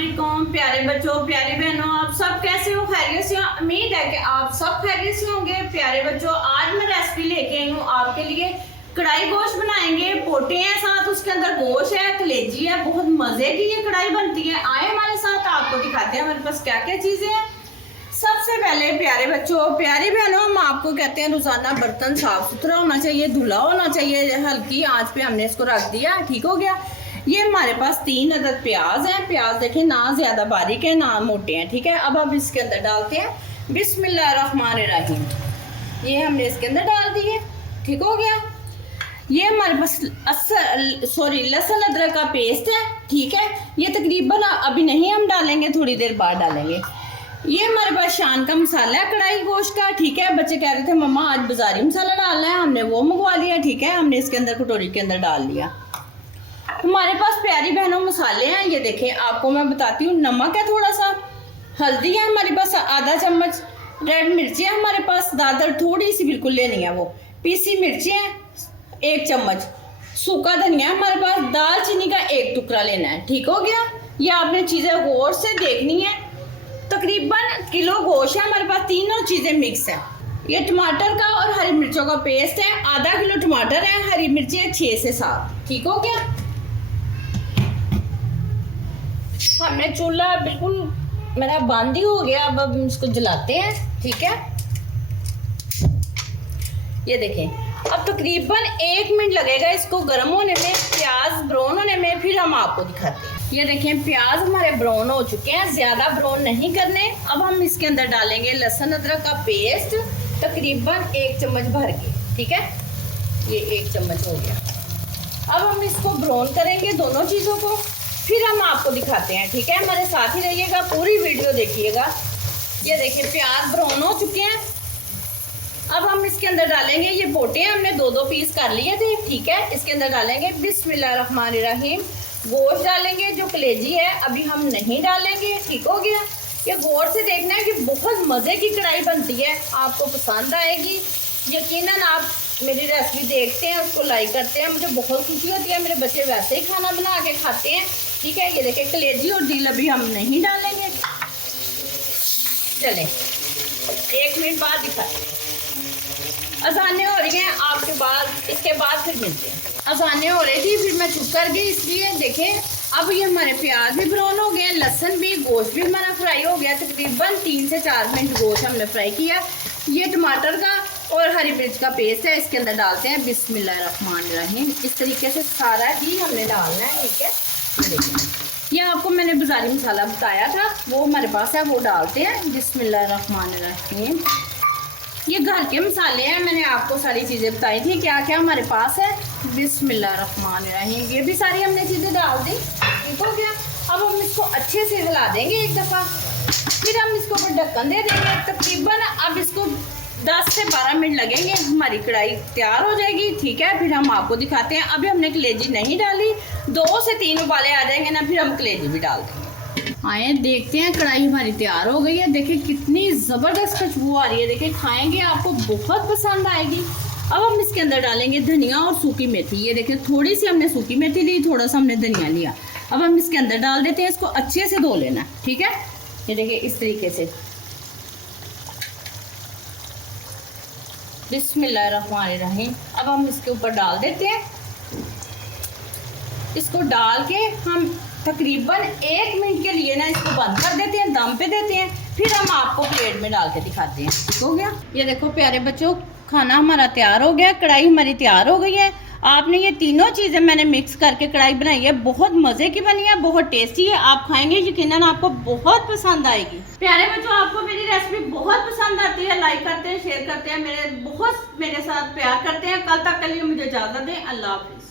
वालेकुम प्यारे बच्चों प्यारी बहनों, आप सब कैसे हो? खैरियत से हो? उम्मीद है कि आप सब खैरियत से होंगे। प्यारे बच्चों, आज मैं रेसिपी लेके आई हूँ आपके लिए। कढ़ाई गोश्त बनाएंगे। पोटे हैं साथ, उसके अंदर गोश्त है, कलेजी है। बहुत मजे की ये कढ़ाई बनती है। आए हमारे साथ, आपको दिखाते हैं हमारे पास क्या क्या चीजें हैं। सबसे पहले प्यारे बच्चों प्यारी बहनों, हम आपको कहते हैं रोजाना बर्तन साफ सुथरा होना चाहिए, धुला होना चाहिए। हल्की आंच पे हमने इसको रख दिया, ठीक हो गया। ये हमारे पास 3 अदद प्याज हैं। प्याज देखें, ना ज्यादा बारीक है ना मोटे हैं, ठीक है। अब हम इसके अंदर डालते हैं बिस्मिल्लाहिर्रहमानिर्रहीम। ये हमने इसके अंदर डाल दिए, ठीक हो गया। ये हमारे पास लहसुन अदरक का पेस्ट है, ठीक है। ये तकरीबन अभी नहीं हम डालेंगे, थोड़ी देर बाद डालेंगे। ये हमारे पास शान का मसाला है कढ़ाई गोश्त का, ठीक है। बच्चे कह रहे थे मम्मा आज बाजारी मसाला डालना है, हमने वो मंगवा लिया, ठीक है। हमने इसके अंदर कटोरी के अंदर डाल लिया। हमारे पास प्यारी बहनों मसाले हैं, ये देखें। आपको मैं बताती हूँ, नमक है थोड़ा सा, हल्दी है हमारे पास आधा चम्मच, रेड मिर्ची है हमारे पास दादर थोड़ी सी बिल्कुल लेनी है वो, पीसी मिर्ची है 1 चम्मच, सूखा धनिया हमारे पास, दालचीनी का 1 टुकड़ा लेना है, ठीक हो गया। ये आपने चीजें गौर से देखनी है। तकरीबन किलो गोश्त है हमारे पास, तीनों चीजें मिक्स है। ये टमाटर का और हरी मिर्चों का पेस्ट है, आधा किलो टमाटर है, हरी मिर्ची है 6 से 7, ठीक हो गया। हमने चूल्हा बिल्कुल मेरा बंद ही हो गया, अब हम इसको जलाते हैं, ठीक है। ये देखें, अब तकरीबन 1 मिनट लगेगा इसको गर्म होने में, प्याज ब्राउन होने में, फिर हम आपको दिखाते हैं। ये देखें, प्याज हमारे ब्राउन हो चुके हैं, ज्यादा ब्राउन नहीं करने। अब हम इसके अंदर डालेंगे लहसुन अदरक का पेस्ट, तकरीबन 1 चम्मच भर के, ठीक है। ये 1 चम्मच हो गया। अब हम इसको ब्राउन करेंगे दोनों चीजों को, फिर हम आपको दिखाते हैं, ठीक है। हमारे साथ ही रहिएगा, पूरी वीडियो देखिएगा। ये देखिए, प्याज ब्राउन हो चुके हैं। अब हम इसके अंदर डालेंगे, ये पोटे हैं, हमने 2-2 पीस कर लिए थे, ठीक है। इसके अंदर डालेंगे बिस्मिल्लाहिर्रहमानिर्रहीम। गोश्त डालेंगे, जो कलेजी है अभी हम नहीं डालेंगे, ठीक हो गया। ये गौर से देखना है कि बहुत मज़े की कढ़ाई बनती है, आपको पसंद आएगी। यकीनन आप मेरी रेसिपी देखते हैं, उसको लाइक करते हैं, मुझे बहुत खुशी होती है। मेरे बच्चे वैसे ही खाना बना के खाते हैं, ठीक है। ये देखिए, कलेजी और दिल अभी हम नहीं डालेंगे। चलें, 1 मिनट बाद दिखाते हैं। अजानें हो रही हैं आपके बाद, इसके बाद फिर मिलते हैं। अजानें हो रही थी, फिर मैं चुप कर गई, इसलिए देखें अब ये हमारे प्याज भी ब्राउन हो गए, लहसुन भी, गोश्त भी हमारा फ्राई हो गया। तकरीबन 3 से 4 मिनट गोश्त हमने फ्राई किया। ये टमाटर का और हरी मिर्च का पेस्ट है, इसके अंदर डालते हैं बिस्मिल्लाहिर्रहमानिर्रहीम। इस तरीके से सारा ही हमने डालना है, ठीक है। ये देखिए, ये आपको मैंने बाजारी मसाला बताया था, वो हमारे पास है, वो डालते हैं बिस्मिल्लाहिर्रहमानिर्रहीम। ये घर के मसाले हैं, मैंने आपको सारी चीज़ें बताई थी क्या क्या हमारे पास है। बिस्मिल्लाहिर्रहमानिर्रहीम, ये भी सारी हमने चीज़ें डाल दी, ठीक हो गया। अब हम इसको अच्छे से हिला देंगे एक दफ़ा, फिर हम इसको ऊपर ढक्कन दे देंगे। तकरीबन अब इसको 10 से 12 मिनट लगेंगे, हमारी कढ़ाई तैयार हो जाएगी, ठीक है। फिर हम आपको दिखाते हैं। अभी हमने कलेजी नहीं डाली, 2 से 3 उबाले आ जाएंगे ना, फिर हम कलेजी भी डाल देंगे। आए देखते हैं, कढ़ाई हमारी तैयार हो गई है। देखिए कितनी ज़बरदस्त खुशबू आ रही है, देखिए खाएंगे आपको बहुत पसंद आएगी। अब हम इसके अंदर डालेंगे धनिया और सूखी मेथी। ये देखिए, थोड़ी सी हमने सूखी मेथी ली, थोड़ा सा हमने धनिया लिया। अब हम इसके अंदर डाल देते हैं, इसको अच्छे से धो लेना, ठीक है। ये देखिए इस तरीके से बिस्मिल्लाहिर्रहमानिर्रहीम। अब हम इसके ऊपर डाल देते हैं। इसको डाल के हम तकरीबन 1 मिनट के लिए ना इसको बंद कर देते हैं, दम पे देते हैं, फिर हम आपको प्लेट में डाल के दिखाते हैं, ठीक हो गया। ये देखो प्यारे बच्चों, खाना हमारा तैयार हो गया, कढ़ाई हमारी तैयार हो गई है। आपने ये तीनों चीज़ें मैंने मिक्स करके कढ़ाई बनाई है, बहुत मज़े की बनी है, बहुत टेस्टी है। आप खाएंगे यकीनन आपको बहुत पसंद आएगी। प्यारे बच्चों, आपको मेरी रेसिपी बहुत पसंद आती है, लाइक करते हैं, शेयर करते हैं, मेरे साथ प्यार करते हैं। कल तक के लिए मुझे इजाज़त दें। अल्लाह हाफिज़।